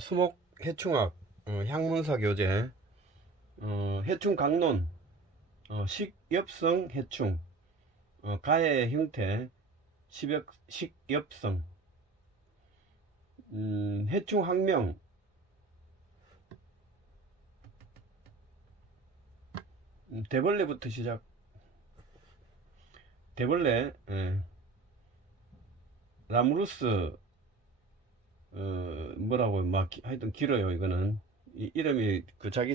수목 해충학 향문사 교재 해충 강론 식엽성 해충 가해의 형태 식엽성 해충 학명 대벌레부터 시작. 대벌레 라무루스 뭐라고 막 하여튼 길어요. 이거는 이름이 그 자기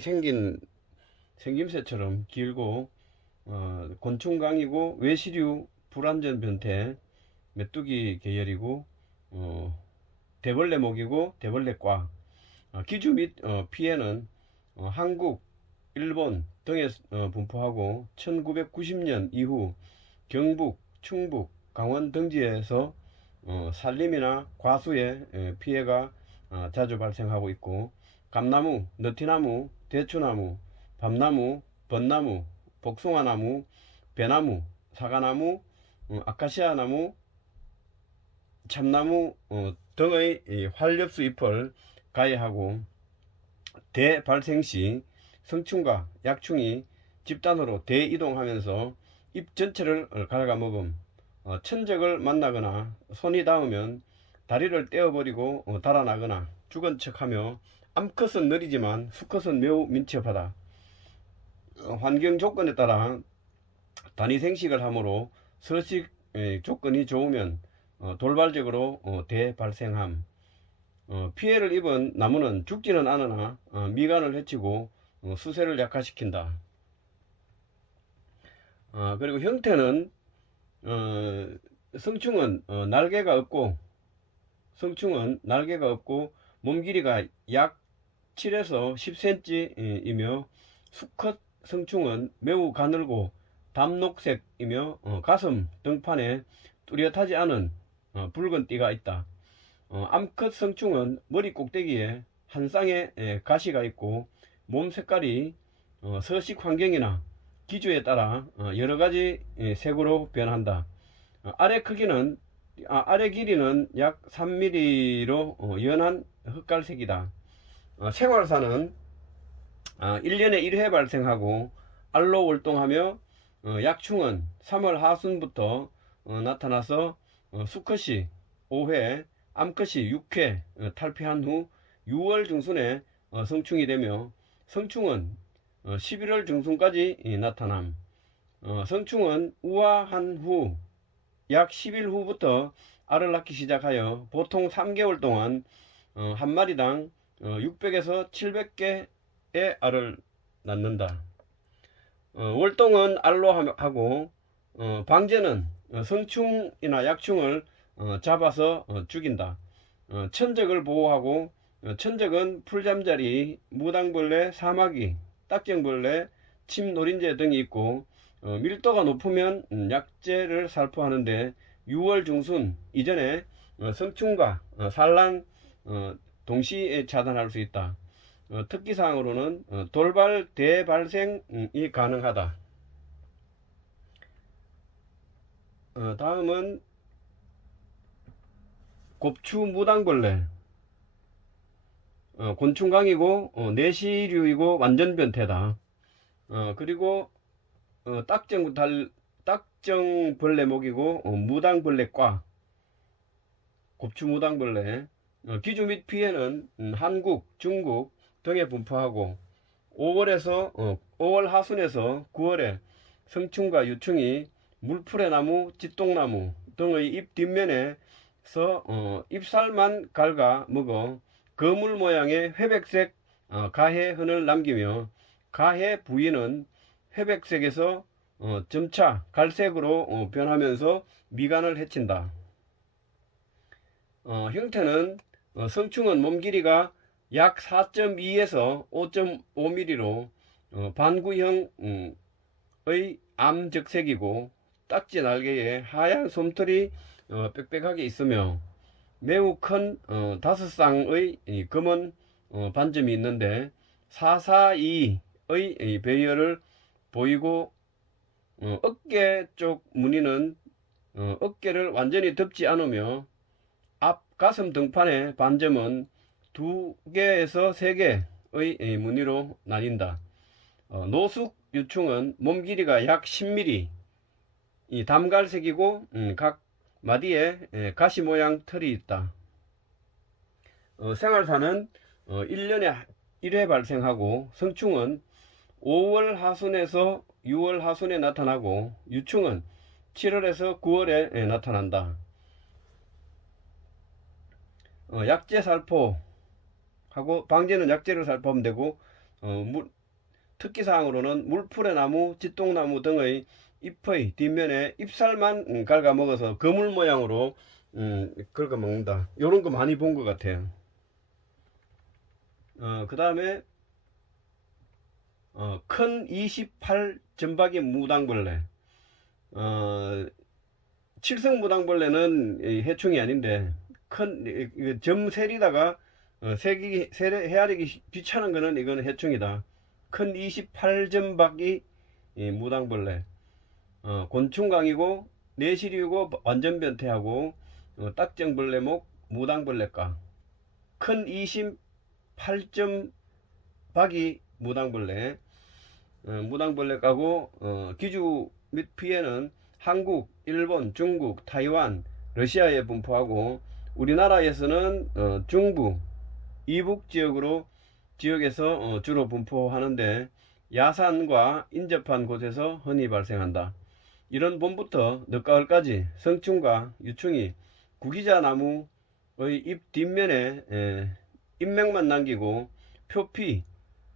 생김새처럼 길고 곤충강이고 외시류 불완전 변태 메뚜기 계열이고 대벌레목이고 대벌레과. 기주 및 피해는 한국, 일본 등에 분포하고 1990년 이후 경북, 충북, 강원 등지에서 산림이나 과수에 피해가 자주 발생하고 있고, 감나무, 느티나무, 대추나무, 밤나무, 벚나무, 복숭아나무, 배나무, 사과나무, 아카시아나무, 참나무 등의 활엽수 잎을 가해하고, 대발생 시 성충과 약충이 집단으로 대이동하면서 잎 전체를 갉아먹음. 천적을 만나거나 손이 닿으면 다리를 떼어버리고 달아나거나 죽은 척하며 암컷은 느리지만 수컷은 매우 민첩하다. 환경 조건에 따라 단위 생식을 하므로 서식 조건이 좋으면 돌발적으로 대발생함. 피해를 입은 나무는 죽지는 않으나 미간을 해치고 수세를 약화시킨다. 그리고 형태는 성충은 날개가 없고 몸 길이가 약 7에서 10cm이며, 수컷 성충은 매우 가늘고 담녹색이며 가슴 등판에 뚜렷하지 않은 붉은 띠가 있다. 암컷 성충은 머리 꼭대기에 한 쌍의 가시가 있고 몸 색깔이 서식 환경이나 기주에 따라 여러가지 색으로 변한다. 아래 길이는 약 3mm로 연한 흑갈색이다. 생활사는 1년에 1회 발생하고 알로 월동하며, 약충은 3월 하순부터 나타나서 수컷이 5회, 암컷이 6회 탈피한 후 6월 중순에 성충이 되며, 성충은 11월 중순까지 나타남. 성충은 우아한 후 약 10일 후부터 알을 낳기 시작하여 보통 3개월 동안 한 마리당 600에서 700개의 알을 낳는다. 월동은 알로 하고, 방제는 성충이나 약충을 잡아서 죽인다. 천적을 보호하고, 천적은 풀잠자리, 무당벌레, 사마귀, 딱정벌레, 침노린재 등이 있고, 밀도가 높으면 약재를 살포하는데 6월 중순 이전에 성충과 산란 동시에 차단할 수 있다. 특기사항으로는 돌발 대발생이 가능하다. 다음은 곱추 무당벌레. 곤충강이고 내시류이고 완전 변태다. 그리고 딱정벌레목이고 무당벌레과. 곱추 무당벌레. 기주 및 피해는 한국, 중국 등에 분포하고 5월 하순에서 9월에 성충과 유충이 물풀의 나무, 짓동나무 등의 잎 뒷면에서 잎살만 갉아 먹어 거물 모양의 회백색 가해 흔을 남기며, 가해 부위는 회백색에서 점차 갈색으로 변하면서 미간을 해친다. 형태는 성충은 몸 길이가 약 4.2에서 5.5mm로 반구형의 암적색이고, 딱지 날개에 하얀 솜털이 빽빽하게 있으며 매우 큰 5쌍의 검은 반점이 있는데 사사이의 배열을 보이고, 어깨 쪽 무늬는 어깨를 완전히 덮지 않으며 앞 가슴 등판의 반점은 2개에서 3개의 무늬로 나뉜다. 노숙 유충은 몸 길이가 약 10mm, 이 담갈색이고 각 마디에 가시 모양 털이 있다. 생활사는 1년에 1회 발생하고 성충은 5월 하순에서 6월 하순에 나타나고 유충은 7월에서 9월에 나타난다. 약재살포하고 방제는 약재를 살포하면 되고 특기사항으로는 물풀의 나무, 짓동나무 등의 잎의 뒷면에 잎살만 갉아 먹어서 그물 모양으로 긁어 먹는다. 요런 거 많이 본 것 같아요. 그 다음에 큰 28 점박이 무당벌레. 칠성 무당벌레는 해충이 아닌데 큰 점셀이다가 헤아리기 귀찮은 거는 이거는 해충이다. 큰 28점박이 무당벌레. 곤충강이고 내시류고 완전 변태하고 딱정벌레목 무당벌레과. 큰 28점박이 무당벌레. 무당벌레과고 기주 및 피해는 한국, 일본, 중국, 타이완, 러시아에 분포하고 우리나라에서는 중부, 이북 지역에서 주로 분포하는데 야산과 인접한 곳에서 흔히 발생한다. 이런 봄부터 늦가을까지 성충과 유충이 구기자 나무의 잎 뒷면에 잎맥만 남기고 표피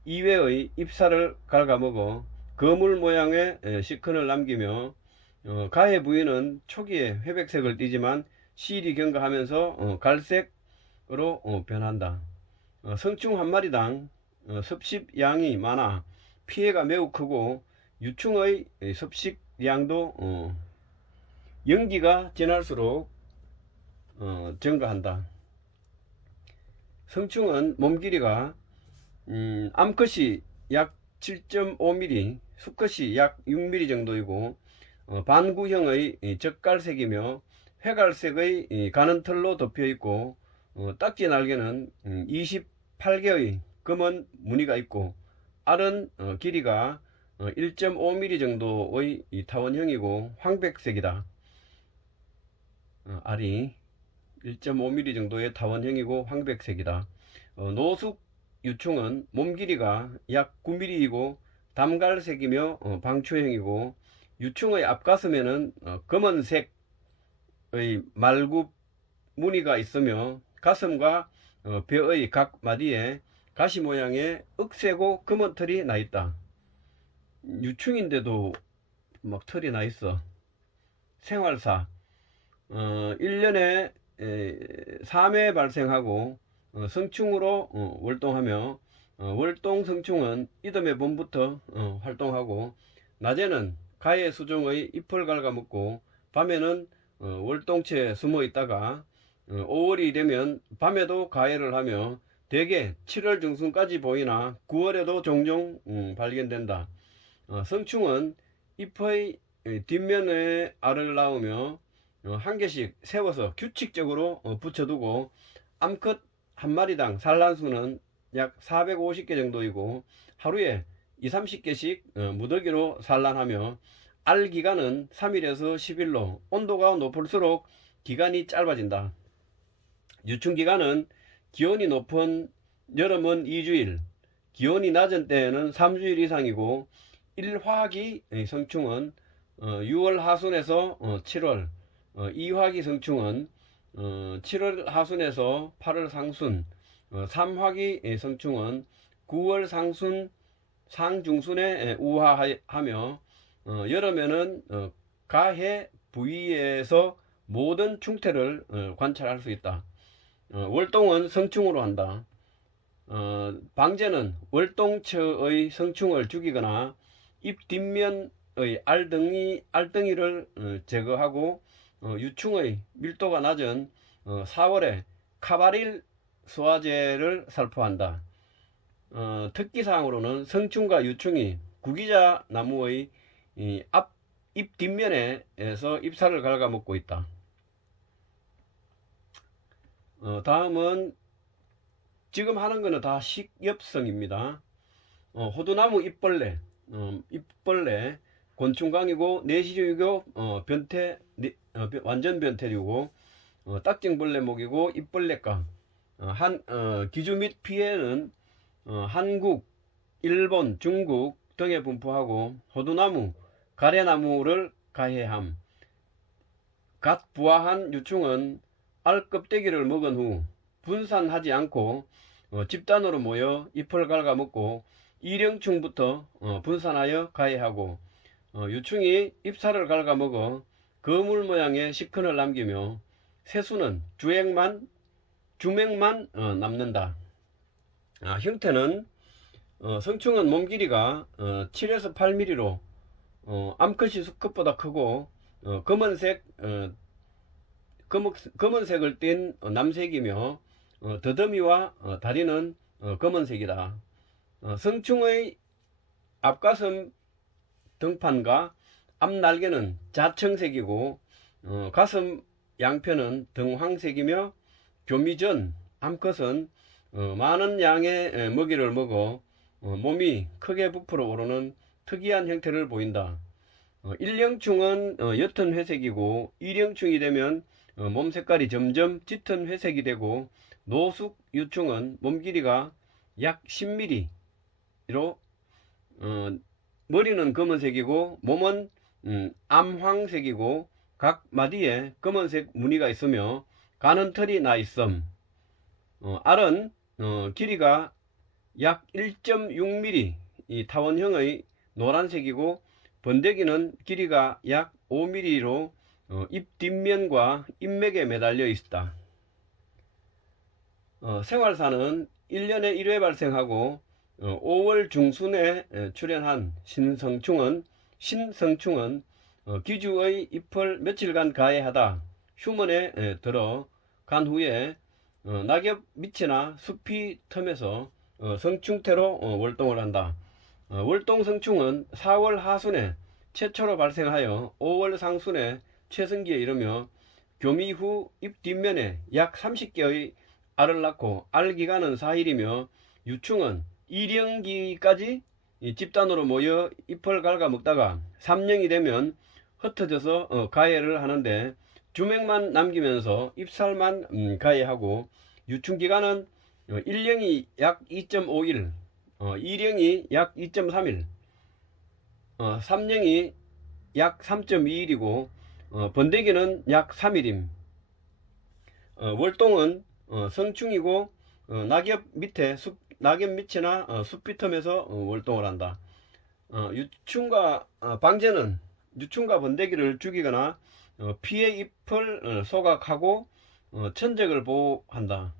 이외의 잎살을 갉아먹어 거물 모양의 시큰을 남기며 가해 부위는 초기에 회백색을 띠지만 시일이 경과하면서 갈색으로 변한다. 성충 한 마리당 섭식량이 많아 피해가 매우 크고 유충의 섭식량도 연기가 지날수록 증가한다. 성충은 몸 길이가 암컷이 약 7.5mm, 수컷이 약 6mm 정도이고 반구형의 적갈색이며 회갈색의 가는 털로 덮여 있고 딱지 날개는 28개의 검은 무늬가 있고 알은 길이가 1.5mm 정도의 타원형이고 황백색이다. 알이 1.5mm 정도의 타원형이고 황백색이다. 노숙 유충은 몸 길이가 약 9mm이고 담갈색이며 방초형이고 유충의 앞가슴에는 검은색의 말굽 무늬가 있으며 가슴과 벼의 각 마디에 가시 모양의 억세고 검은 털이 나 있다. 유충인데도 막 털이 나 있어. 생활사 1년에 3회 발생하고 성충으로 월동하며 월동 성충은 이듬해 봄부터 활동하고 낮에는 가해 수종의 잎을 갉아먹고 밤에는 월동체에 숨어 있다가 5월이 되면 밤에도 가해를 하며 대개 7월 중순까지 보이나 9월에도 종종 발견된다. 성충은 잎의 뒷면에 알을 낳으며 한 개씩 세워서 규칙적으로 붙여두고 암컷 한 마리당 산란수는 약 450개 정도이고 하루에 20-30개씩 무더기로 산란하며 알 기간은 3일에서 10일로 온도가 높을수록 기간이 짧아진다. 유충 기간은 기온이 높은 여름은 2주일, 기온이 낮은 때에는 3주일 이상이고 일화기 성충은 6월 하순에서 7월, 2화기 성충은 7월 하순에서 8월 상순, 3화기 성충은 9월 상순, 상중순에 우화하며 여름에는 가해 부위에서 모든 충태를 관찰할 수 있다. 월동은 성충으로 한다. 방제는 월동처의 성충을 죽이거나 잎 뒷면의 알덩이를 제거하고 유충의 밀도가 낮은 4월에 카바릴 소화제를 살포한다. 특기사항으로는 성충과 유충이 구기자 나무의 잎 뒷면에서 잎살을 갉아먹고 있다. 다음은 지금 하는 거는 다 식엽성입니다. 호두나무 잎벌레, 곤충강이고 내시류이고 변태, 완전 변태류고 딱정벌레목이고 잎벌레강. 기주 및 피해는 한국, 일본, 중국 등에 분포하고 호두나무, 가래나무를 가해함. 갓 부화한 유충은 알 껍데기를 먹은 후 분산하지 않고 집단으로 모여 잎을 갉아먹고 일형충부터 분산하여 가해하고 유충이 잎살을 갉아먹어 거물 모양의 시큰을 남기며 새수는 주맥만 남는다. 형태는 성충은 몸 길이가 7에서 8mm로 암컷이 수컷보다 크고 검은색을 띤 남색이며 더듬이와 다리는 검은색이다. 성충의 앞가슴 등판과 앞날개는 자청색이고 가슴 양편은 등황색이며 교미 전 암컷은 많은 양의 먹이를 먹어 몸이 크게 부풀어 오르는 특이한 형태를 보인다. 일령충은 옅은 회색이고 일령충이 되면 몸 색깔이 점점 짙은 회색이 되고 노숙 유충은 몸 길이가 약 10mm로 머리는 검은색이고 몸은 암황색이고 각 마디에 검은색 무늬가 있으며 가는 털이 나 있음. 알은 길이가 약 1.6mm 이 타원형의 노란색이고 번데기는 길이가 약 5mm로 잎 뒷면과 잎맥에 매달려 있다. 생활사는 1년에 1회 발생하고 5월 중순에 출현한 신성충은 기주의 잎을 며칠간 가해하다 휴먼에 들어간 후에 낙엽 밑이나 숲이 틈에서 성충태로 월동을 한다. 월동 성충은 4월 하순에 최초로 발생하여 5월 상순에 최성기에 이르며 교미 후 잎 뒷면에 약 30개의 알을 낳고 알 기간은 4일이며 유충은 2령기까지 집단으로 모여 잎을 갉아먹다가 3령이 되면 흩어져서 가해를 하는데 주맥만 남기면서 잎살만 가해하고 유충기간은 1령이 약 2.5일, 2령이 약 2.3일, 3령이 약 3.2일이고 번데기는 약 3일임. 월동은 성충이고 낙엽 밑이나 숲 틈에서 월동을 한다. 유충과 방제는 유충과 번데기를 죽이거나 피해 잎을 소각하고 천적을 보호한다.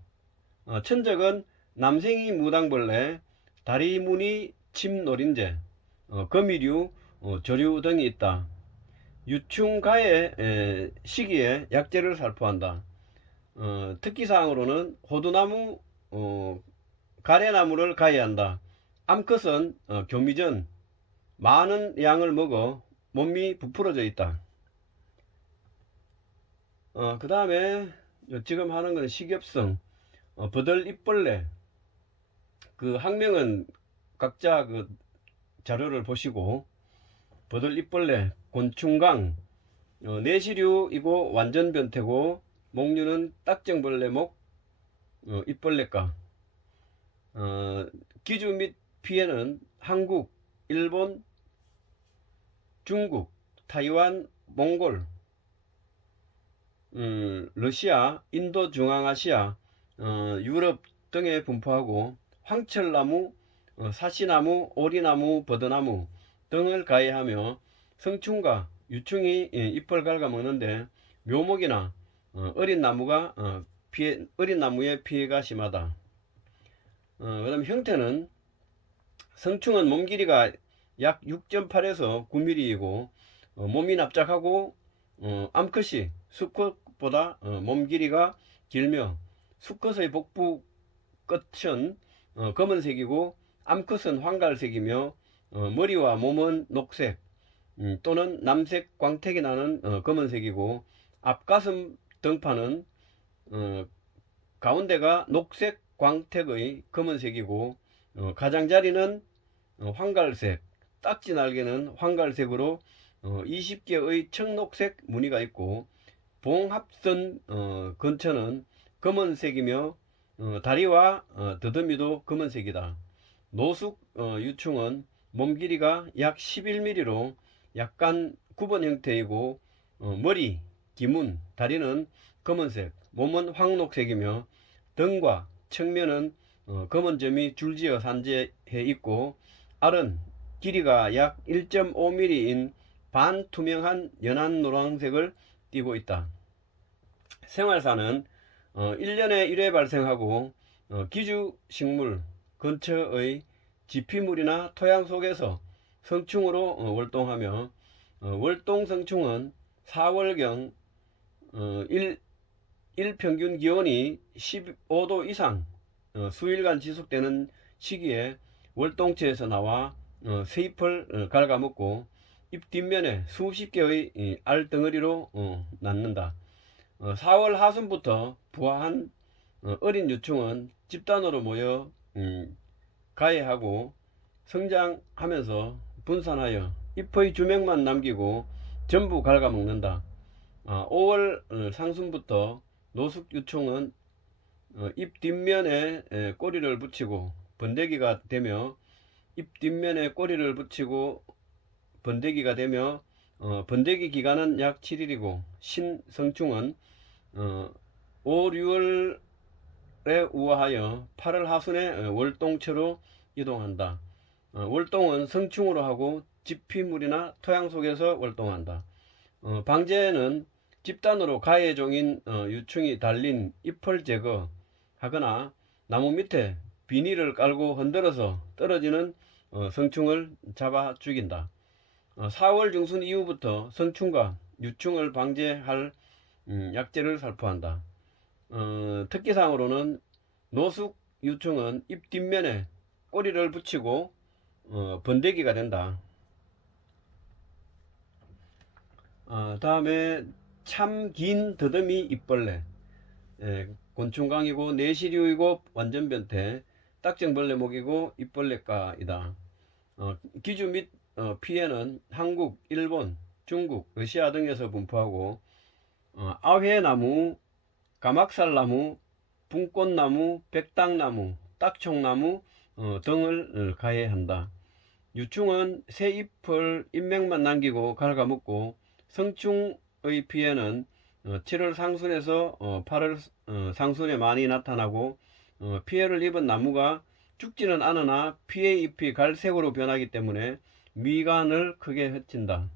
천적은 남생이 무당벌레, 다리무늬 침노린재, 거미류, 조류 등이 있다. 유충 가해 시기에 약재를 살포한다. 특기사항으로는 호두나무, 가래나무를 가해한다. 암컷은 교미 전 많은 양을 먹어 몸이 부풀어져 있다. 그 다음에 지금 하는 것은 식엽성, 버들잎벌레. 그 학명은 각자 그 자료를 보시고 버들잎벌레, 곤충강, 내시류이고 완전 변태고 목류는 딱정벌레목, 잎벌레과. 기주 및 피해는 한국, 일본, 중국, 타이완, 몽골, 러시아, 인도, 중앙아시아, 유럽 등에 분포하고 황철나무, 사시나무, 오리나무, 버드나무 등을 가해하며 성충과 유충이 잎을 갉아먹는데 묘목이나 어린 나무의 피해가 심하다. 그 다음 형태는 성충은 몸 길이가 약 6.8에서 9mm이고 몸이 납작하고 암컷이 수컷보다 몸 길이가 길며 수컷의 복부 끝은 검은색이고 암컷은 황갈색이며 머리와 몸은 녹색 또는 남색 광택이 나는 검은색이고 앞가슴 등판은 가운데가 녹색 광택의 검은색이고 가장자리는 황갈색, 딱지 날개는 황갈색으로 20개의 청록색 무늬가 있고 봉합선 근처는 검은색이며 다리와 더듬이도 검은색이다. 노숙 유충은 몸 길이가 약 11mm로 약간 구번 형태이고 머리, 기문, 다리는 검은색, 몸은 황록색이며 등과 측면은 검은 점이 줄지어 산재해 있고 알은 길이가 약 1.5mm인 반투명한 연한 노란색을 띠고 있다. 생활사는 1년에 1회 발생하고 기주식물 근처의 지피물이나 토양 속에서 성충으로 월동하며 월동성충은 4월경 일평균 기온이 15도 이상 수일간 지속되는 시기에 월동체에서 나와 새잎을 갉아먹고 잎 뒷면에 수십 개의 알덩어리로 낳는다. 4월 하순부터 부화한 어린 유충은 집단으로 모여 가해하고 성장하면서 분산하여 잎의 주맥만 남기고 전부 갉아먹는다. 5월 상순부터 노숙 유충은 잎 뒷면에 꼬리를 붙이고 번데기가 되며 잎 뒷면에 꼬리를 붙이고 번데기가 되며 번데기 기간은 약 7일이고 신성충은 5, 6월에 우아하여 8월 하순에 월동체로 이동한다. 월동은 성충으로 하고 지피물이나 토양 속에서 월동한다. 방제는 집단으로 가해종인 유충이 달린 잎을 제거하거나 나무 밑에 비닐을 깔고 흔들어서 떨어지는 성충을 잡아 죽인다. 4월 중순 이후부터 성충과 유충을 방제할 약재를 살포한다. 특기사항으로는 노숙 유충은 잎 뒷면에 꼬리를 붙이고 번데기가 된다. 다음에 참 긴 더듬이 잎벌레, 곤충강이고 내시류이고 완전변태, 딱정벌레목이고 잎벌레과이다. 기주 및 피해는 한국, 일본, 중국, 러시아 등에서 분포하고 아회나무, 가막살나무, 분꽃나무, 백당나무, 딱총나무 등을 가해한다. 유충은 새 잎을 잎맥만 남기고 갉아먹고 성충의 피해는 7월 상순에서 8월 상순에 많이 나타나고 피해를 입은 나무가 죽지는 않으나 피해 잎이 갈색으로 변하기 때문에 미간을 크게 흩친다.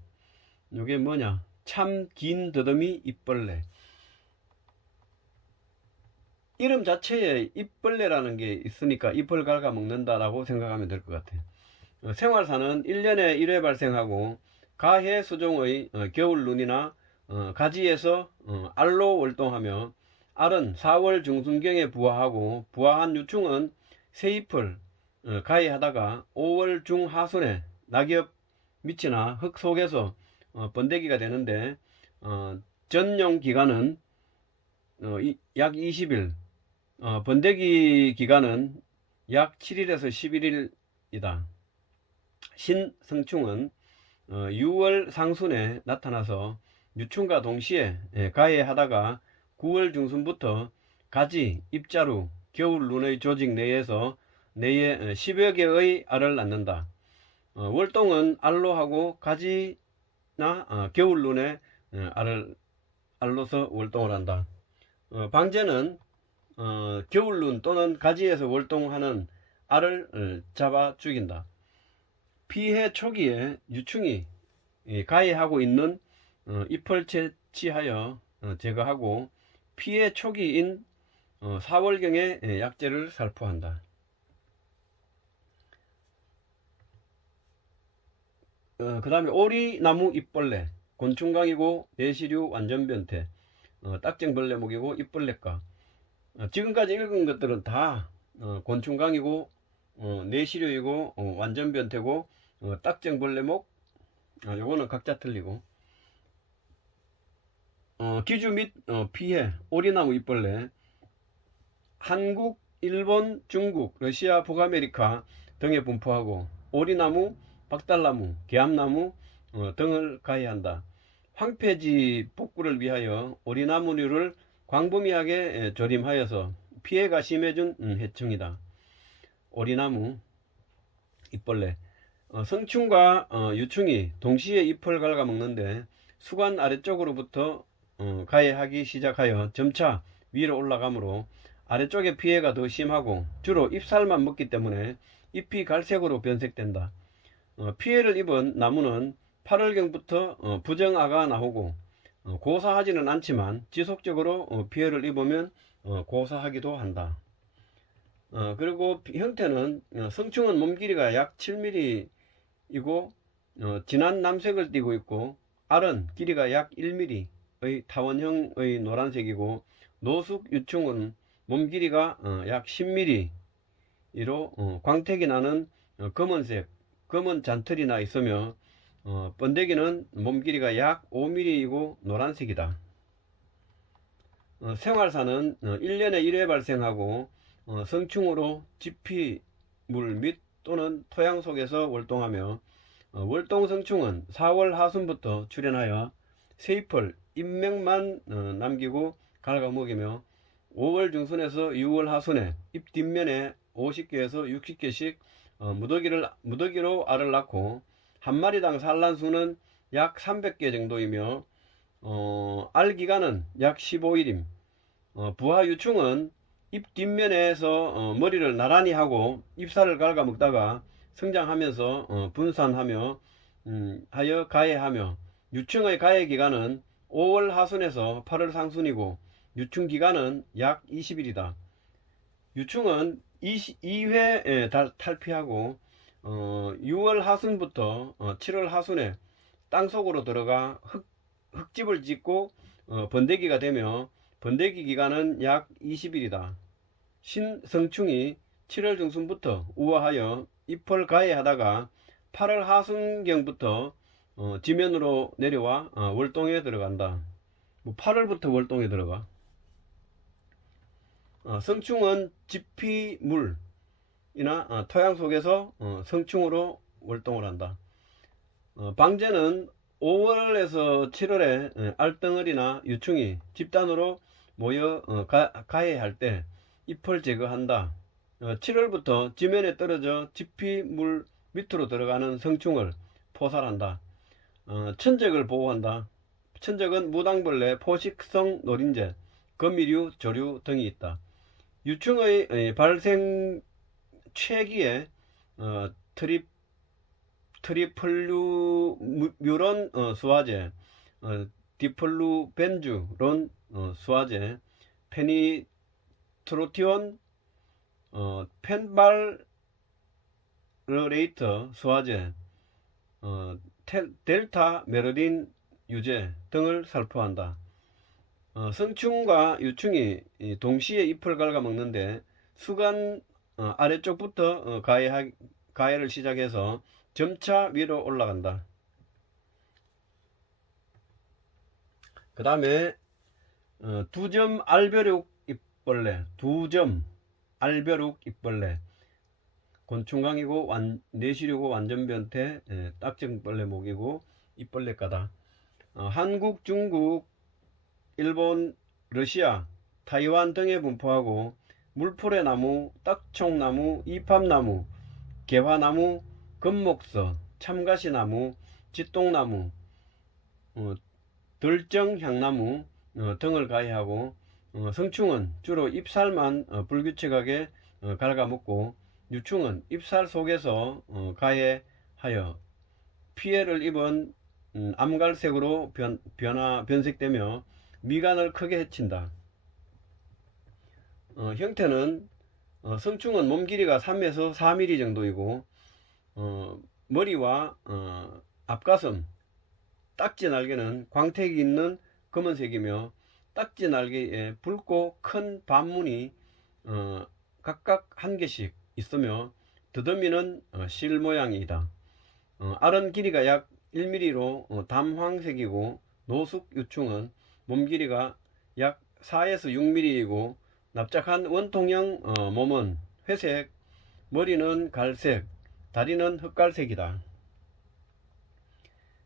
이게 뭐냐? 참 긴 더듬이 잎벌레. 이름 자체에 잎벌레라는 게 있으니까 잎을 갉아먹는다라고 생각하면 될 것 같아요. 생활사는 1년에 1회 발생하고 가해 수종의 겨울눈이나 가지에서 알로 월동하며 알은 4월 중순경에 부화하고 부화한 유충은 새잎을 가해하다가 5월 중하순에 낙엽 밑이나 흙 속에서 번데기가 되는데 전용 기간은 약 20일, 번데기 기간은 약 7일에서 11일이다. 신성충은 6월 상순에 나타나서 유충과 동시에 가해하다가 9월 중순부터 가지, 잎자루, 겨울눈의 조직 내에 10여 개의 알을 낳는다. 월동은 알로 하고 가지나 겨울눈에 알로서 월동을 한다. 방제는 겨울눈 또는 가지에서 월동하는 알을 잡아 죽인다. 피해 초기에 유충이 가해하고 있는 잎을 채취하여 제거하고 피해 초기인 4월경에 약재를 살포한다. 그 다음에 오리나무 잎벌레, 곤충강이고 내시류 완전변태, 딱정벌레목이고 잎벌레과. 지금까지 읽은 것들은 다 곤충강이고 내시류이고 완전변태고 딱정벌레목, 요거는 각자 틀리고 기주 및 피해 오리나무 잎벌레, 한국, 일본, 중국, 러시아, 북아메리카 등에 분포하고 오리나무, 박달나무, 계암나무 등을 가해한다. 황폐지 복구를 위하여 오리나무류를 광범위하게 조림하여서 피해가 심해진 해충이다. 오리나무, 잎벌레. 성충과 유충이 동시에 잎을 갉아먹는데 수관 아래쪽으로부터 가해하기 시작하여 점차 위로 올라가므로 아래쪽의 피해가 더 심하고 주로 잎살만 먹기 때문에 잎이 갈색으로 변색된다. 피해를 입은 나무는 8월경부터 부정아가 나오고 고사하지는 않지만 지속적으로 피해를 입으면 고사하기도 한다. 그리고 형태는 성충은 몸 길이가 약 7mm이고 진한 남색을 띠고 있고 알은 길이가 약 1mm의 타원형의 노란색이고 노숙 유충은 몸 길이가 약 10mm로 광택이 나는 검은색, 검은 잔털이 나 있으며 번데기는 몸 길이가 약 5mm이고 노란색이다. 생활사는 1년에 1회 발생하고 성충으로 지피, 물 및 또는 토양 속에서 월동하며 월동성충은 4월 하순부터 출현하여 새잎을 잎맥만 남기고 갉아먹이며 5월 중순에서 6월 하순에 잎 뒷면에 50개에서 60개씩 무더기로 알을 낳고 한 마리당 산란수는 약 300개 정도이며 알 기간은 약 15일임. 부하 유충은 잎 뒷면에서 머리를 나란히 하고 잎살을 갉아먹다가 성장하면서 분산하며 하여 가해하며 유충의 가해 기간은 5월 하순에서 8월 상순이고 유충 기간은 약 20일이다. 유충은 2회 탈피하고 6월 하순부터 7월 하순에 땅속으로 들어가 흙집을 짓고 번데기가 되며 번데기 기간은 약 20일이다. 신성충이 7월 중순부터 우하하여 잎을 가해하다가 8월 하순경부터 지면으로 내려와 월동에 들어간다. 8월부터 월동에 들어가. 성충은 지피물이나 토양 속에서 성충으로 월동을 한다. 방제는 5월에서 7월에 알덩어리나 유충이 집단으로 모여 가해할 때 잎을 제거한다. 7월부터 지면에 떨어져 지피물 밑으로 들어가는 성충을 포살한다. 천적을 보호한다. 천적은 무당벌레, 포식성 노린재, 거미류, 조류 등이 있다. 유충의 발생 최기에 트리플루뮤론 수화제, 디플루벤주론 수화제, 페니트로티온, 펜발러레이터 수화제, 델타 메르딘 유제 등을 살포한다. 성충과 유충이 동시에 잎을 갉아먹는데 수간 아래쪽부터 가해를 시작해서 점차 위로 올라간다. 그 다음에 두점 알벼룩 잎벌레, 두점 알벼룩 잎벌레, 곤충강이고 내시류고 완전변태, 딱정벌레 목이고 잎벌레과다. 한국, 중국, 일본, 러시아, 타이완 등에 분포하고 물포레나무, 딱총나무, 이팝나무, 개화나무, 금목서, 참가시나무, 짓동나무, 들정향나무 등을 가해하고 성충은 주로 잎살만 불규칙하게 갉아먹고 유충은 잎살 속에서 가해하여 피해를 입은 암갈색으로 변색되며 미간을 크게 해친다. 형태는 성충은 몸 길이가 3에서 4mm 정도이고 머리와 앞가슴, 딱지 날개는 광택이 있는 검은색이며 딱지 날개에 붉고 큰 반문이 각각 한 개씩 있으며 더듬이는 실 모양이다. 알은 길이가 약 1mm로 담황색이고 노숙 유충은 몸 길이가 약 4에서 6mm이고 납작한 원통형 몸은 회색, 머리는 갈색, 다리는 흑갈색이다.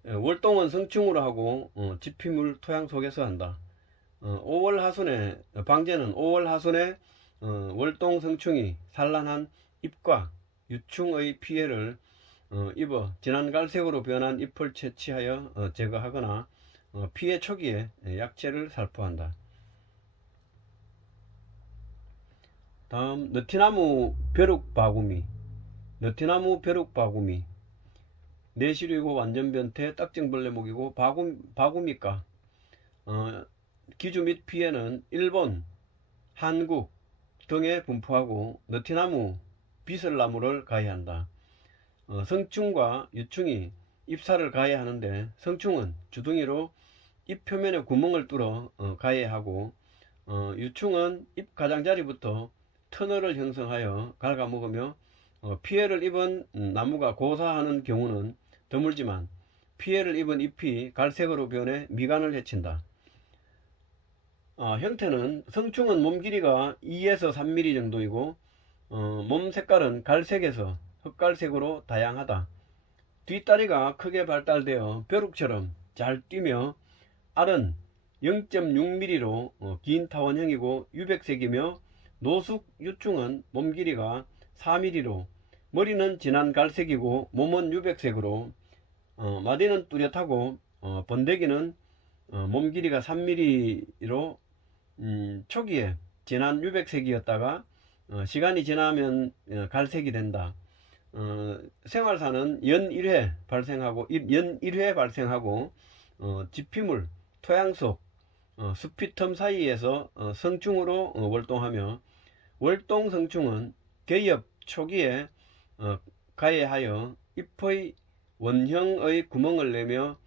월동은 성충으로 하고 지피물 토양 속에서 한다. 5월 하순에 방제는 5월 하순에 월동 성충이 산란한 잎과 유충의 피해를 입어 진한 갈색으로 변한 잎을 채취하여 제거하거나 피해 초기에 약재를 살포한다. 다음 느티나무 벼룩바구미. 느티나무 벼룩바구미 내시류이고 완전변태 딱정벌레목이고 바구미과 기주 및 피해는 일본, 한국 등에 분포하고 느티나무, 비설나무를 가해한다. 성충과 유충이 잎살을 가해하는데 성충은 주둥이로 잎 표면에 구멍을 뚫어 가해하고 유충은 잎 가장자리부터 터널을 형성하여 갉아먹으며 피해를 입은 나무가 고사하는 경우는 드물지만 피해를 입은 잎이 갈색으로 변해 미간을 해친다. 형태는 성충은 몸 길이가 2에서 3mm 정도이고 몸 색깔은 갈색에서 흑갈색으로 다양하다. 뒷다리가 크게 발달되어 벼룩처럼 잘 뛰며 알은 0.6mm로 긴 타원형이고 유백색이며 노숙 유충은 몸 길이가 4mm로 머리는 진한 갈색이고 몸은 유백색으로 마디는 뚜렷하고 번데기는 몸 길이가 3mm로 초기에 진한 유백색이었다가 시간이 지나면 갈색이 된다. 생활사는 연 1회 발생하고 지피물 토양 속 숲이 틈 사이에서 성충으로 월동하며 월동 성충은 개엽 초기에 가해하여 잎의 원형의 구멍을 내며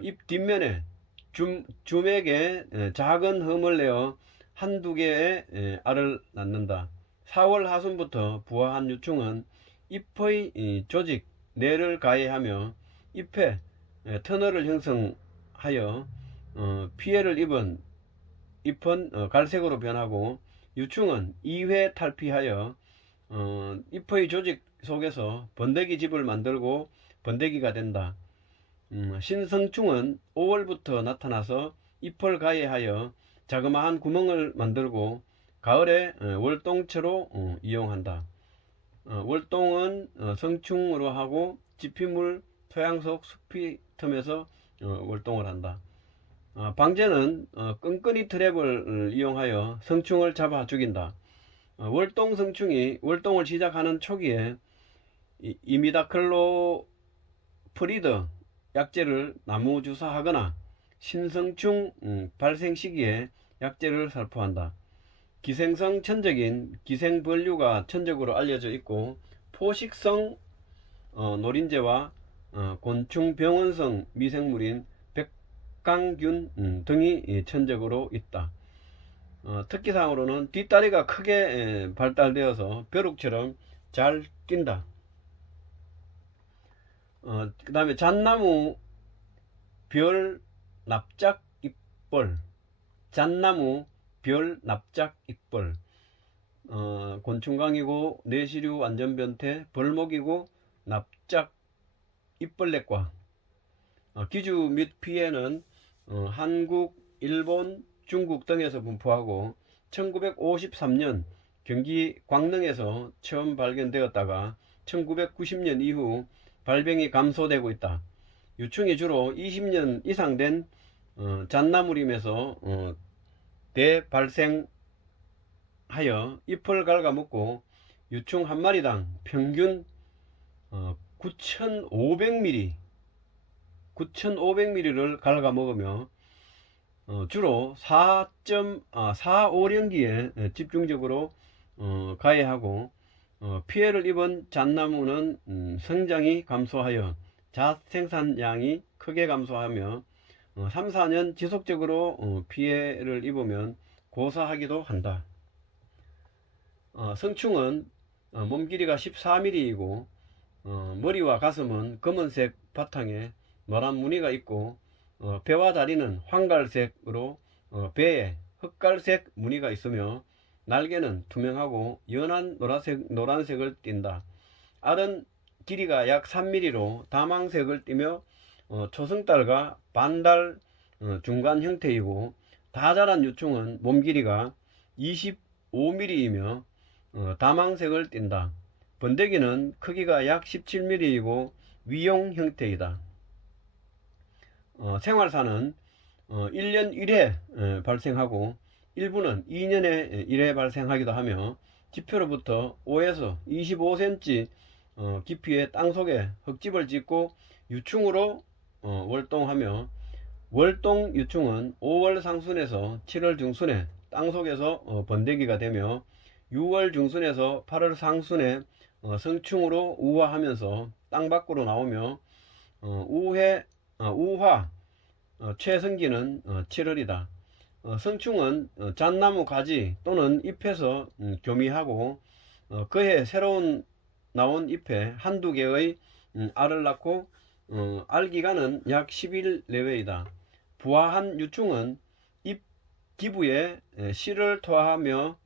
잎 뒷면에 줌에게 작은 흠을 내어 한두 개의 알을 낳는다. 4월 하순부터 부화한 유충은 잎의 조직 내를 가해하며 잎에 터널을 형성하여 피해를 입은 잎은 갈색으로 변하고 유충은 2회 탈피하여 잎의 조직 속에서 번데기 집을 만들고 번데기가 된다. 신성충은 5월부터 나타나서 잎을 가해하여 자그마한 구멍을 만들고 가을에 월동체로 이용한다. 월동은 성충으로 하고 지피물 토양 속 숲이 틈에서 월동을 한다. 방제는 끈끈이 트랩을 이용하여 성충을 잡아 죽인다. 월동 성충이 월동을 시작하는 초기에 이미다클로프리드 약재를 나무 주사하거나 신성충 발생 시기에 약재를 살포한다. 기생성 천적인 기생벌류가 천적으로 알려져 있고 포식성 노린재와 곤충병원성 미생물인 백강균 등이 천적으로 있다. 특기사항으로는 뒷다리가 크게 발달되어서 벼룩처럼 잘 뛴다. 그 다음에 잣나무 별 납작 잎벌, 잣나무 별 납작 잎벌, 곤충광이고 내시류 완전변태, 벌목이고 납작 잎벌레과. 기주 및 피해는 한국, 일본, 중국 등에서 분포하고 1953년 경기 광릉에서 처음 발견되었다가 1990년 이후 발병이 감소되고 있다. 유충이 주로 20년 이상 된 잣나무림에서 대발생하여 잎을 갉아먹고 유충 한 마리당 평균 9,500ml를 갉아먹으며 주로 4.45년기에 집중적으로 가해하고 피해를 입은 잣나무는 성장이 감소하여 잣 생산량이 크게 감소하며 3, 4년 지속적으로 피해를 입으면 고사하기도 한다. 성충은 몸 길이가 14mm이고 머리와 가슴은 검은색 바탕에 노란 무늬가 있고 배와 다리는 황갈색으로 배에 흑갈색 무늬가 있으며 날개는 투명하고 연한 노란색을 띈다. 알은 길이가 약 3mm로 다망색을 띠며 초승달과 반달 중간 형태이고, 다 자란 유충은 몸 길이가 25mm이며 다망색을 띈다. 번데기는 크기가 약 17mm이고 위용 형태이다. 생활사는 1년 1회 발생하고 일부는 2년에 1회 발생하기도 하며, 지표로부터 5에서 25cm 깊이의 땅속에 흙집을 짓고 유충으로 월동하며, 월동 유충은 5월 상순에서 7월 중순에 땅속에서 번데기가 되며, 6월 중순에서 8월 상순에 성충으로 우화하면서 땅 밖으로 나오며, 우화 최성기는 7월이다. 성충은 잣나무 가지 또는 잎에서 교미하고, 그해 새로운 나온 잎에 한두 개의 알을 낳고 알 기간은 약 10일 내외이다. 부화한 유충은 잎 기부에 씨를 토하며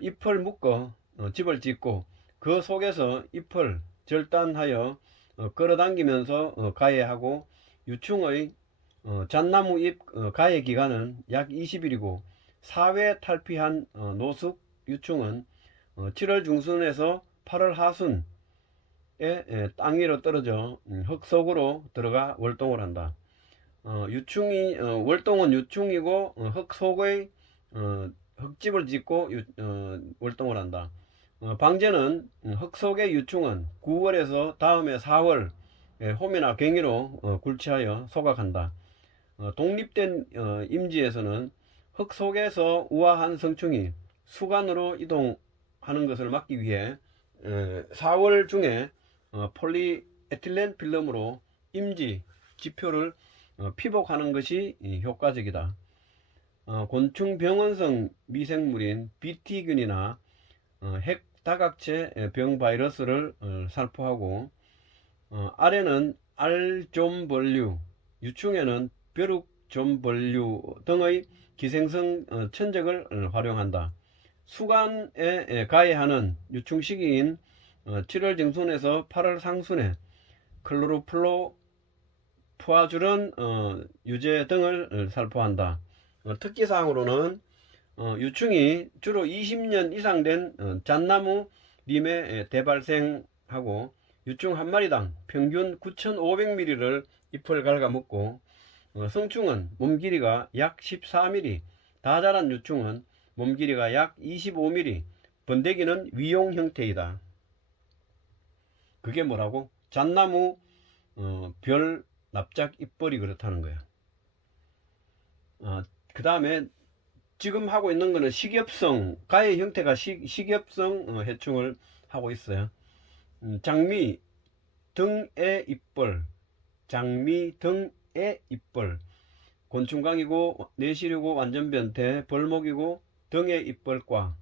잎을 묶어 집을 짓고, 그 속에서 잎을 절단하여 끌어당기면서 가해하고, 유충의 잣나무 잎 가해 기간은 약 20일이고, 사회 탈피한 노숙 유충은 7월 중순에서 8월 하순에 땅 위로 떨어져 흙 속으로 들어가 월동을 한다. 월동은 유충이고 흙 속의 흙집을 짓고 월동을 한다. 방제는 흙 속의 유충은 9월에서 다음해 4월 홈이나 괭이로 굴치하여 소각한다. 독립된 임지에서는 흙 속에서 우아한 성충이 수간으로 이동하는 것을 막기 위해 4월 중에 폴리에틸렌 필름으로 임지 지표를 피복하는 것이 효과적이다. 곤충 병원성 미생물인 비티균이나 핵다각체 병 바이러스를 살포하고, 알에는 알좀벌류, 유충에는 벼룩좀벌류 등의 기생성 천적을 활용한다. 수간에 가해하는 유충 시기인 7월 중순에서 8월 상순에 클로로플로푸아주른 유제 등을 살포한다. 특기사항으로는 유충이 주로 20년 이상 된 잣나무 림에 대발생하고, 유충 한 마리당 평균 9,500ml를 잎을 갉아먹고, 성충은 몸 길이가 약 14mm, 다 자란 유충은 몸 길이가 약 25mm, 번데기는 위용 형태이다. 그게 뭐라고? 잣나무 별 납작 잎벌이 그렇다는 거야. 그 다음에 지금 하고 있는 거는 식엽성, 가해 형태가 식엽성 해충을 하고 있어요. 장미 등의 잎벌, 장미 등의 잎벌, 곤충광이고 내시류고 완전변태, 벌목이고 등의 잎벌과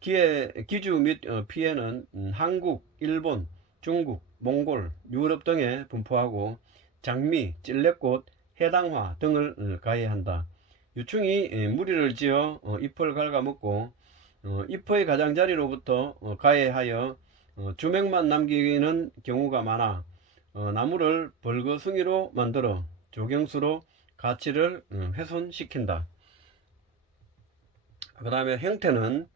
기주 및 피해는 한국, 일본, 중국, 몽골, 유럽 등에 분포하고, 장미, 찔레꽃, 해당화 등을 가해한다. 유충이 무리를 지어 잎을 갉아먹고 잎의 가장자리로부터 가해하여 주맥만 남기는 경우가 많아 나무를 벌거숭이로 만들어 조경수로 가치를 훼손시킨다. 그 다음에 형태는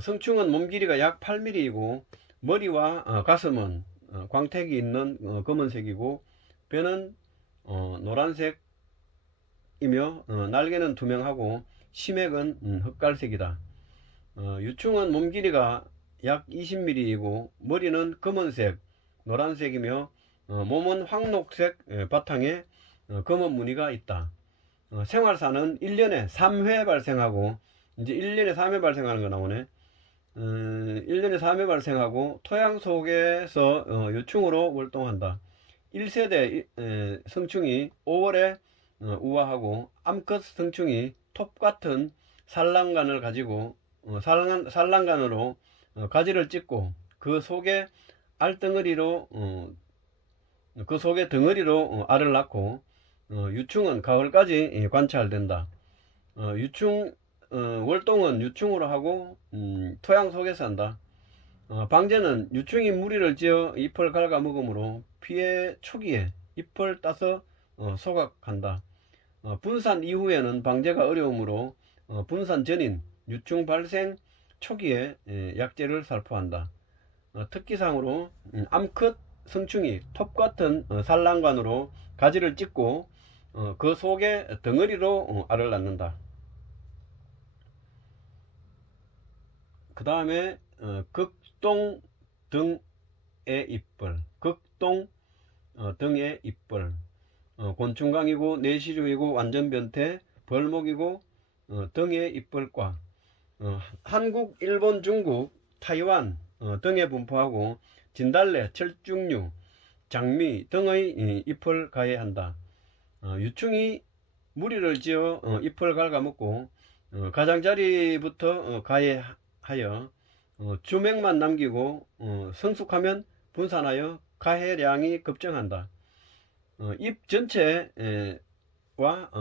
성충은 몸 길이가 약 8mm이고 머리와 가슴은 광택이 있는 검은색이고, 배는 노란색이며 날개는 투명하고 심액은 흑갈색이다. 유충은 몸 길이가 약 20mm이고 머리는 검은색, 노란색이며 몸은 황록색 바탕에 검은 무늬가 있다. 생활사는 1년에 3회 발생하고, 이제 1년에 3회 발생하는 거 나오네. 1년에 3회 발생하고 토양 속에서 유충으로 월동한다. 1세대 성충이 5월에 우화하고, 암컷 성충이 톱같은 산란관을 가지고 산란관으로 가지를 찢고 그 속에 덩어리로 알을 낳고, 유충은 가을까지 관찰된다. 유충 월동은 유충으로 하고 토양 속에 산다. 방제는 유충이 무리를 지어 잎을 갉아 먹으므로 피해 초기에 잎을 따서 소각한다. 분산 이후에는 방제가 어려우므로 분산 전인 유충 발생 초기에 약제를 살포한다. 특기상으로 암컷 성충이 톱같은 산란관으로 가지를 찢고 그 속에 덩어리로 알을 낳는다. 그 다음에 극동 등의 잎벌, 극동 등의 잎벌, 곤충강이고 내시류이고 완전 변태, 벌목이고 등의 잎벌과 한국, 일본, 중국, 타이완 등에 분포하고 진달래, 철쭉류, 장미 등의 잎을 가해한다. 유충이 무리를 지어 잎을 갉아먹고 가장자리부터 가해하여 주맥만 남기고 성숙하면 분산하여 가해량이 급증한다. 잎 전체와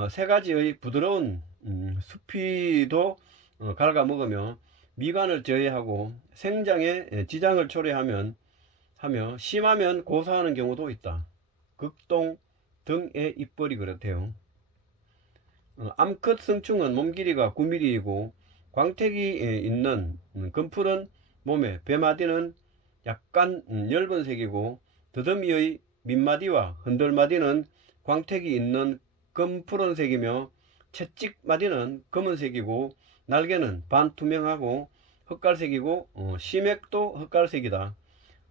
세 가지의 부드러운 수피도 갉아먹으며 미관을 저해하고 생장에 지장을 초래하며 심하면 고사하는 경우도 있다. 극동 등의 잎벌이 그렇대요. 암컷 성충은 몸 길이가 9mm이고 광택이 있는 금푸른 몸에 배마디는 약간 엷은 색이고 더듬이의 밑마디와 흔들마디는 광택이 있는 금푸른 색이며 채찍마디는 검은색이고 날개는 반투명하고 흑갈색이고 심액도 흑갈색이다.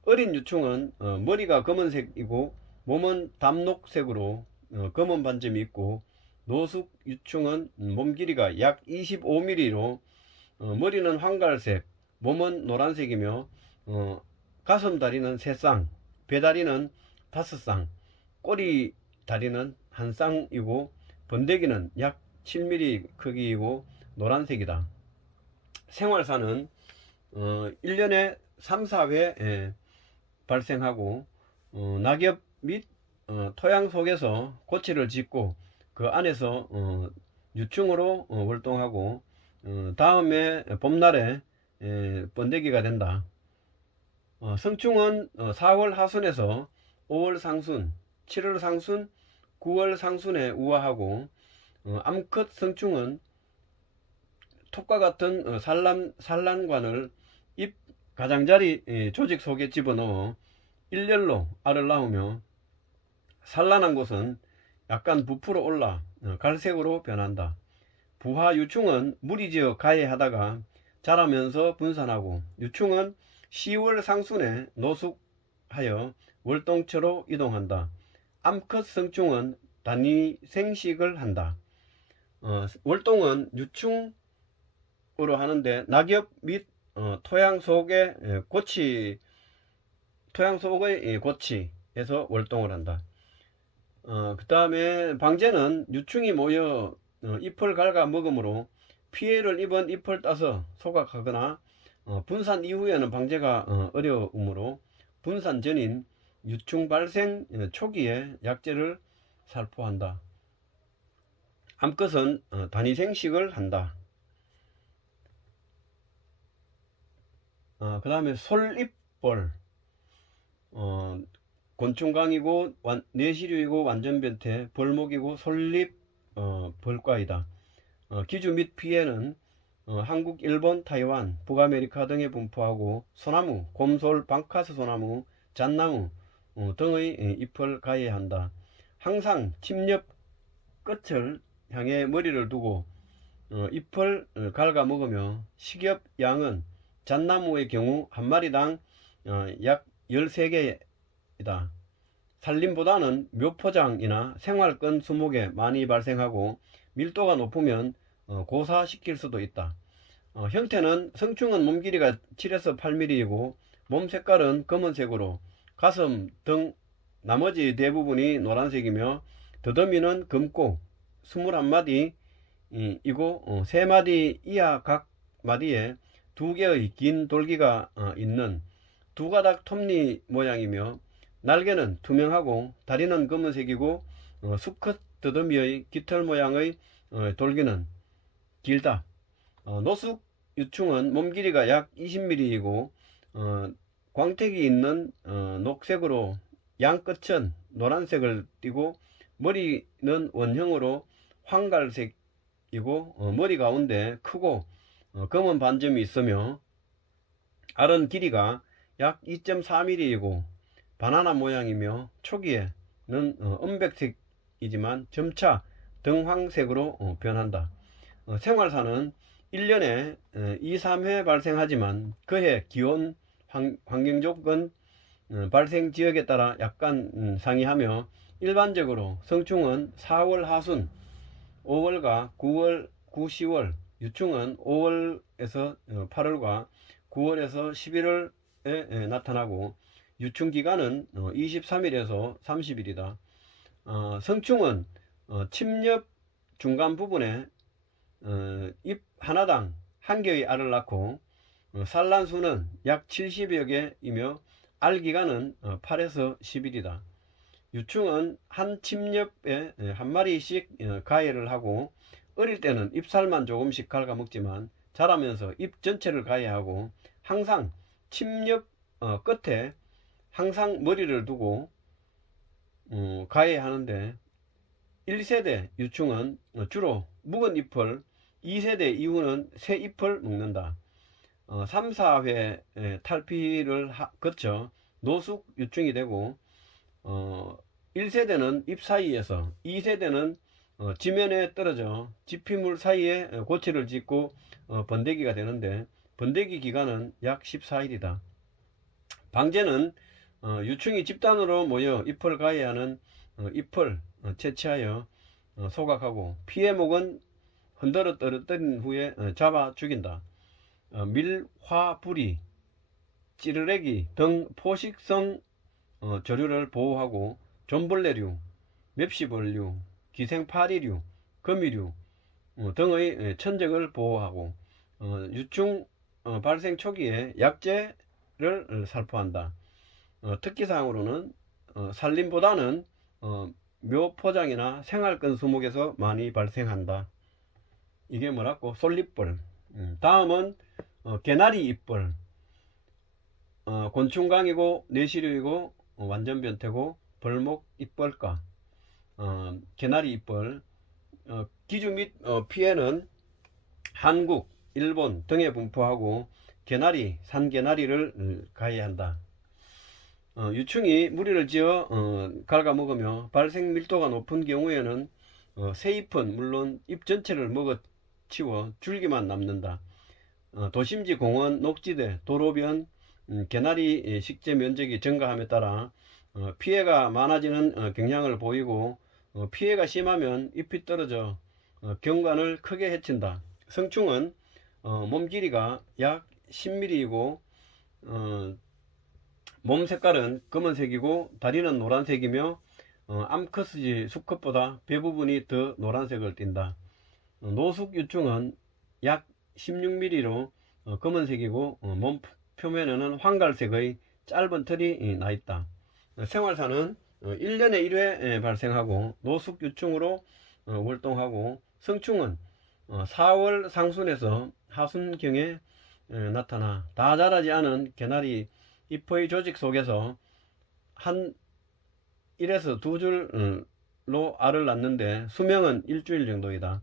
어린 유충은 머리가 검은색이고 몸은 담록색으로 검은 반점이 있고 노숙 유충은 몸 길이가 약 25mm로 머리는 황갈색, 몸은 노란색이며 가슴 다리는 3쌍, 배 다리는 5쌍, 꼬리 다리는 1쌍이고 번데기는 약 7mm 크기이고 노란색이다. 생활사는 1년에 3, 4회 발생하고 낙엽 및 토양 속에서 고치를 짓고 그 안에서 유충으로 활동하고 다음에 봄날에 번데기가 된다. 성충은 4월 하순에서 5월 상순, 7월 상순, 9월 상순에 우화하고 암컷 성충은 톱과 같은 산란관을 잎 가장자리 조직 속에 집어넣어 일렬로 알을 낳으며 산란한 곳은 약간 부풀어 올라 갈색으로 변한다. 부화 유충은 무리지어 가해하다가 자라면서 분산하고 유충은 10월 상순에 노숙하여 월동처로 이동한다. 암컷 성충은 단위 생식을 한다. 월동은 유충으로 하는데 낙엽 및 토양 속의 고치에서 월동을 한다. 그 다음에 방제는 유충이 모여 잎을 갉아 먹으므로 피해를 입은 잎을 따서 소각하거나 분산 이후에는 방제가 어려우므로 분산 전인 유충 발생 초기에 약제를 살포한다. 암컷은 단위생식을 한다. 그 다음에 솔잎벌, 곤충강이고 내시류이고 완전변태, 벌목이고 솔잎 벌과이다. 기주 및 피해는 한국, 일본, 타이완, 북아메리카 등에 분포하고 소나무, 곰솔, 방카스 소나무, 잣나무 등의 잎을 가해한다. 항상 침엽 끝을 향해 머리를 두고 잎을 갉아 먹으며 식엽 양은 잣나무의 경우 한 마리당 약 13개이다. 산림보다는 묘포장이나 생활권 수목에 많이 발생하고 밀도가 높으면 고사시킬 수도 있다. 형태는 성충은 몸 길이가 7에서 8mm이고 몸 색깔은 검은색으로 가슴 등 나머지 대부분이 노란색이며 더듬이는 검고 21마디 이고 3마디 이하 각 마디에 2개의 긴 돌기가 있는 두가닥 톱니 모양이며 날개는 투명하고 다리는 검은색이고 수컷 더듬이의 깃털 모양의 돌기는 길다. 노숙 유충은 몸 길이가 약 20mm이고 광택이 있는 녹색으로 양 끝은 노란색을 띠고 머리는 원형으로 황갈색이고 머리 가운데 크고 검은 반점이 있으며 알은 길이가 약 2.4mm이고 바나나 모양이며 초기에는 은백색이지만 점차 등황색으로 변한다. 생활사는 1년에 2, 3회 발생하지만 그해 기온, 환경조건, 발생 지역에 따라 약간 상이하며 일반적으로 성충은 4월 하순, 5월과 9월, 9, 10월, 유충은 5월에서 8월과 9월에서 11월에 나타나고 유충기간은 23일에서 30일이다. 성충은 침엽 중간 부분에 잎 하나당 한 개의 알을 낳고 산란수는 약 70여 개이며 알기간은 8에서 10일이다. 유충은 한 침엽에 한 마리씩 가해를 하고 어릴 때는 잎살만 조금씩 갉아먹지만 자라면서 잎 전체를 가해하고 항상 침엽 끝에 항상 머리를 두고 가해하는데 1세대 유충은 주로 묵은 잎을 2세대 이후는 새 잎을 먹는다. 3, 4회 탈피를 거쳐 노숙 유충이 되고 1세대는 잎 사이에서 2세대는 지면에 떨어져 지피물 사이에 고치를 짓고 번데기가 되는데 번데기 기간은 약 14일이다. 방제는 유충이 집단으로 모여 잎을 가해하는 잎을 채취하여 소각하고 피해목은 흔들어 떨어뜨린 후에 잡아 죽인다. 밀화부리, 찌르레기 등 포식성 조류를 보호하고 존벌레류, 맵시벌류, 기생파리류, 거미류 등의 천적을 보호하고 유충 발생 초기에 약재를 살포한다. 특기사항으로는 산림보다는 묘포장이나 생활권 수목에서 많이 발생한다. 이게 뭐라고? 솔잎벌. 다음은 개나리 잎벌. 곤충강이고 내시류이고 완전 변태고 벌목 잎벌과 개나리 잎벌. 기주 및 피해는 한국, 일본 등에 분포하고 개나리, 산개나리를 가해한다. 유충이 무리를 지어 갉아먹으며 발생 밀도가 높은 경우에는 새 잎은 물론 잎 전체를 먹어치워 줄기만 남는다. 도심지, 공원, 녹지대, 도로변, 개나리 식재 면적이 증가함에 따라 피해가 많아지는 경향을 보이고 피해가 심하면 잎이 떨어져 경관을 크게 해친다. 성충은 몸 길이가 약 10mm이고 몸 색깔은 검은색이고 다리는 노란색이며 암컷의 수컷보다 배 부분이 더 노란색을 띈다. 노숙 유충은 약 16mm로 검은색이고 몸 표면에는 황갈색의 짧은 털이 나 있다. 생활사는 1년에 1회 발생하고 노숙 유충으로 활동하고 성충은 4월 상순에서 하순경에 나타나 다 자라지 않은 개나리 잎의 조직 속에서 한 1에서 2줄로 알을 낳는데 수명은 일주일 정도이다.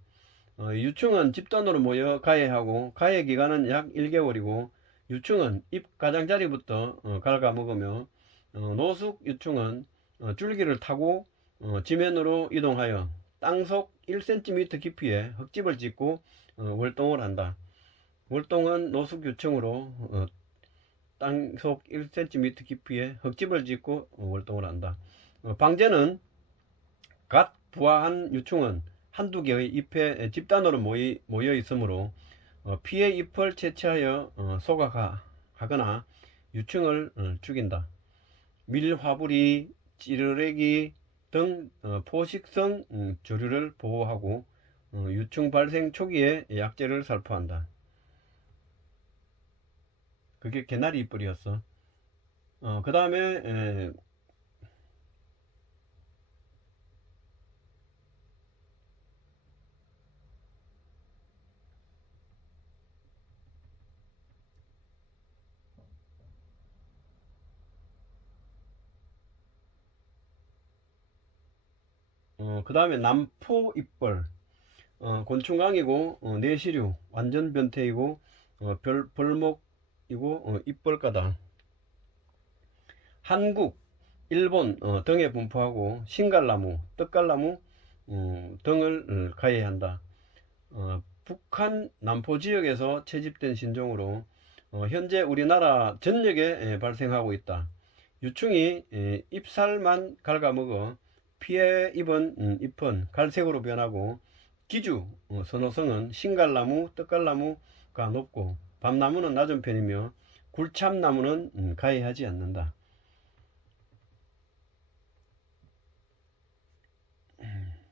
유충은 집단으로 모여 가해하고 가해 기간은 약 1개월이고 유충은 잎 가장자리부터 갉아먹으며 노숙 유충은 줄기를 타고 지면으로 이동하여 땅속 1cm 깊이에 흙집을 짓고 월동을 한다. 월동은 노숙 유충으로 땅속 1cm 깊이에 흙집을 짓고 월동을 한다. 방제는 갓 부화한 유충은 한두 개의 잎에 집단으로 모여 있으므로 피해 잎을 채취하여 소각하거나 유충을 죽인다. 밀화부리, 찌르레기 등 포식성 조류를 보호하고 유충 발생 초기에 약재를 살포한다. 그게 개나리 잎벌이었어. 그 다음에 그 다음에 남포 잎벌, 곤충강이고 내시류, 완전 변태이고 벌목이고 잎벌가다. 한국, 일본 등에 분포하고 신갈나무, 떡갈나무 등을 가해한다. 북한 남포 지역에서 채집된 신종으로 현재 우리나라 전역에 발생하고 있다. 유충이 잎살만 갉아먹어 피해 입은 잎은 갈색으로 변하고 기주 선호성은 신갈나무, 떡갈나무가 높고 밤나무는 낮은 편이며 굴참나무는 가해하지 않는다.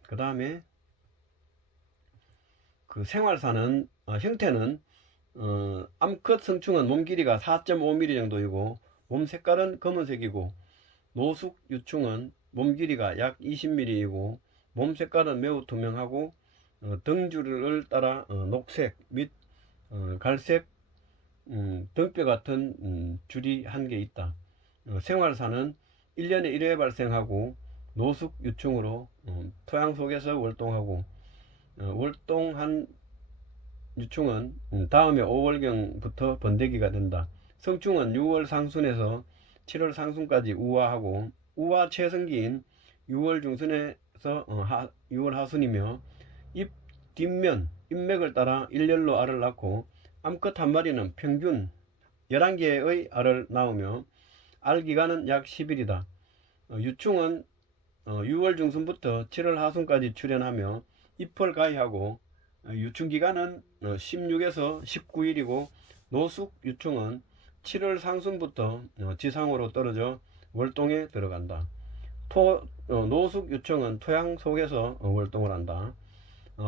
그 다음에 그 생활사는 형태는 암컷 성충은 몸 길이가 4.5mm 정도이고 몸 색깔은 검은색이고 노숙 유충은 몸 길이가 약 20mm이고 몸 색깔은 매우 투명하고 등줄을 따라 녹색 및 갈색 등뼈 같은 줄이 한 개 있다. 생활사는 1년에 1회 발생하고 노숙 유충으로 토양 속에서 월동하고 월동한 유충은 다음해 5월경부터 번데기가 된다. 성충은 6월 상순에서 7월 상순까지 우화하고 우화 최성기인 6월 중순에서 6월 하순이며 잎 뒷면 잎맥을 따라 일렬로 알을 낳고 암컷 한 마리는 평균 11개의 알을 낳으며 알 기간은 약 10일이다. 유충은 6월 중순부터 7월 하순까지 출현하며 잎을 가해하고 유충기간은 16에서 19일이고 노숙 유충은 7월 상순부터 지상으로 떨어져 월동에 들어간다. 노숙 유충은 토양 속에서 월동을 한다.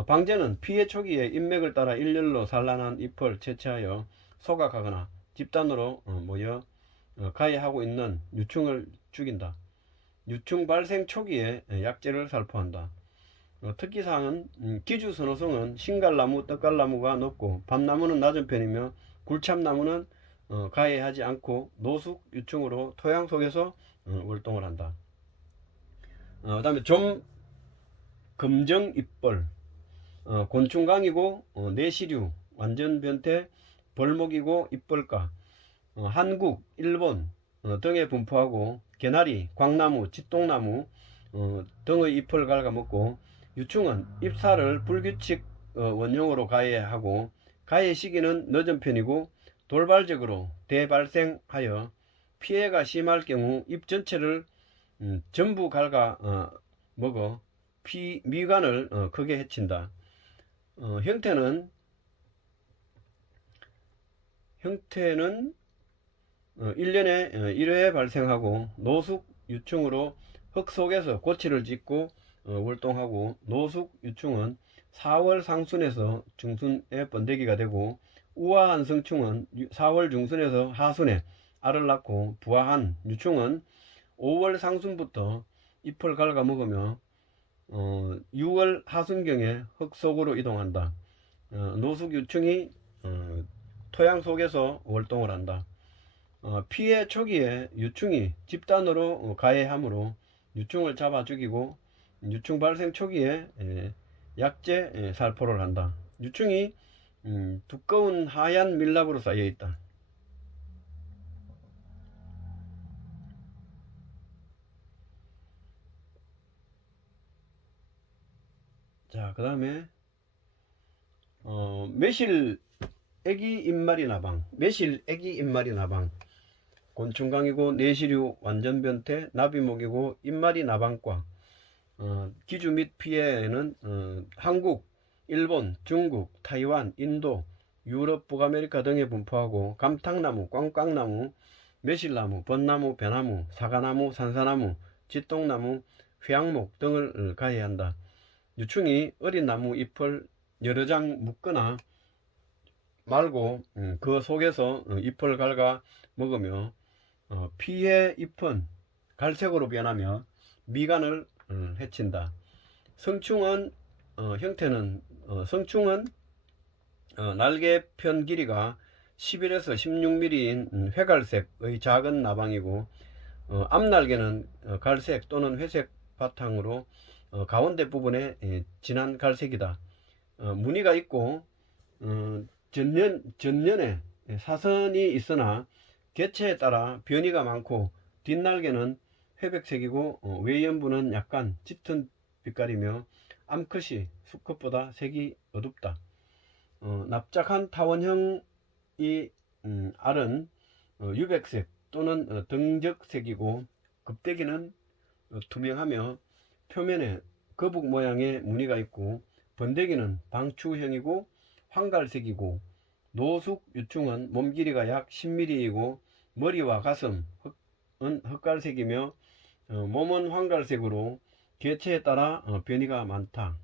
방제는 피해 초기에 잎맥을 따라 일렬로 산란한 잎을 채취하여 소각하거나 집단으로 모여 가해하고 있는 유충을 죽인다. 유충 발생 초기에 약재를 살포한다. 특기사항은 기주 선호성은 신갈나무, 떡갈나무가 높고 밤나무는 낮은 편이며 굴참나무는 가해하지 않고 노숙 유충으로 토양 속에서 월동을 한다. 그 다음에 좀 검정 잎벌, 곤충강이고 내시류, 완전 변태, 벌목이고 잎벌가, 한국, 일본 등에 분포하고 개나리, 광나무, 짓동나무 등의 잎을 갉아먹고 유충은 잎사를 불규칙 원형으로 가해하고 가해 시기는 늦은 편이고 돌발적으로 대발생하여 피해가 심할 경우 잎 전체를 전부 갉아 먹어 미관을 크게 해친다. 형태는 1년에 1회 발생하고 노숙 유충으로 흙 속에서 고치를 짓고 월동하고 노숙 유충은 4월 상순에서 중순에 번데기가 되고 우아한 성충은 4월 중순에서 하순에 알을 낳고 부화한 유충은 5월 상순부터 잎을 갉아 먹으며 6월 하순경에 흙 속으로 이동한다. 노숙 유충이 토양 속에서 월동을 한다. 피해 초기에 유충이 집단으로 가해하므로 유충을 잡아 죽이고 유충 발생 초기에 약재 살포를 한다. 유충이 두꺼운 하얀 밀랍으로 쌓여 있다. 자, 그 다음에 매실 애기 입마리 나방, 매실 애기 입마리 나방, 곤충강이고 내시류, 완전 변태, 나비목이고 입마리 나방과 기주 및 피해는 한국, 일본, 중국, 타이완, 인도, 유럽, 북아메리카 등에 분포하고 감탕나무, 꽝꽝나무, 매실나무, 벚나무, 배나무, 사과나무, 산사나무, 짓동나무, 휘양목 등을 가해한다. 유충이 어린 나무 잎을 여러 장 묶거나 말고 그 속에서 잎을 갉아 먹으며 피해 잎은 갈색으로 변하며 미간을 해친다. 성충은 형태는 성충은 날개편 길이가 11에서 16mm인 회갈색의 작은 나방이고 앞날개는 갈색 또는 회색 바탕으로 가운데 부분에 진한 갈색이다. 무늬가 있고 전면에 사선이 있으나 개체에 따라 변이가 많고 뒷날개는 회백색이고 외연부는 약간 짙은 빛깔이며 암컷이 수컷보다 색이 어둡다. 납작한 타원형이 알은 유백색 또는 등적색이고 겁대기는 투명하며 표면에 거북 모양의 무늬가 있고 번데기는 방추형이고 황갈색이고 노숙 유충은 몸 길이가 약 10mm이고 머리와 가슴은 흑갈색이며 몸은 황갈색으로 개체에 따라 변이가 많다.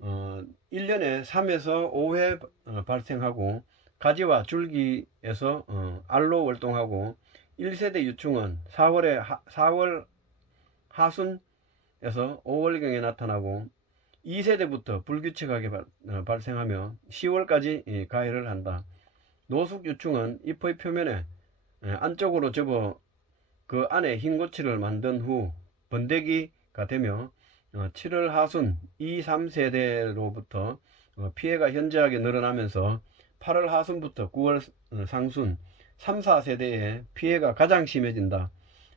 1년에 3에서 5회 발생하고 가지와 줄기에서 알로 월동하고 1세대 유충은 4월 하순에서 5월경에 나타나고 2세대부터 불규칙하게 발생하며 10월까지 가해를 한다. 노숙 유충은 잎의 표면에 안쪽으로 접어 그 안에 흰 고치를 만든 후 번데기가 되며 7월 하순 2, 3세대로부터 피해가 현저하게 늘어나면서 8월 하순부터 9월 상순 3, 4세대에 피해가 가장 심해진다.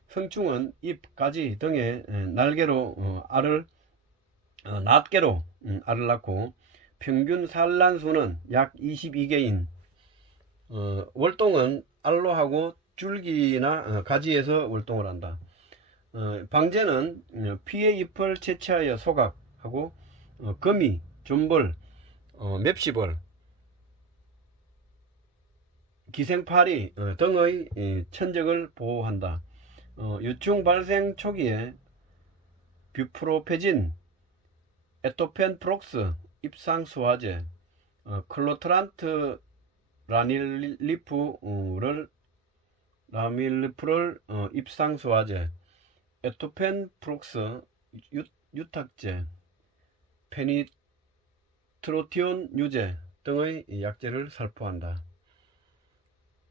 성충은 잎, 가지 등의 날개로 낱개로 알을 낳고 평균 산란수는 약 22개인 월동은 알로 하고 줄기나 가지에서 월동을 한다. 방제는 피의 잎을 채취하여 소각하고 거미, 존벌, 맵시벌, 기생파리 등의 천적을 보호한다. 유충 발생 초기에 뷰프로페진, 에토펜 프록스, 입상수화제, 클로트란트 라밀리프를 입상수화제, 에토펜 프록스 유탁제, 페니트로티온 유제 등의 약제를 살포한다.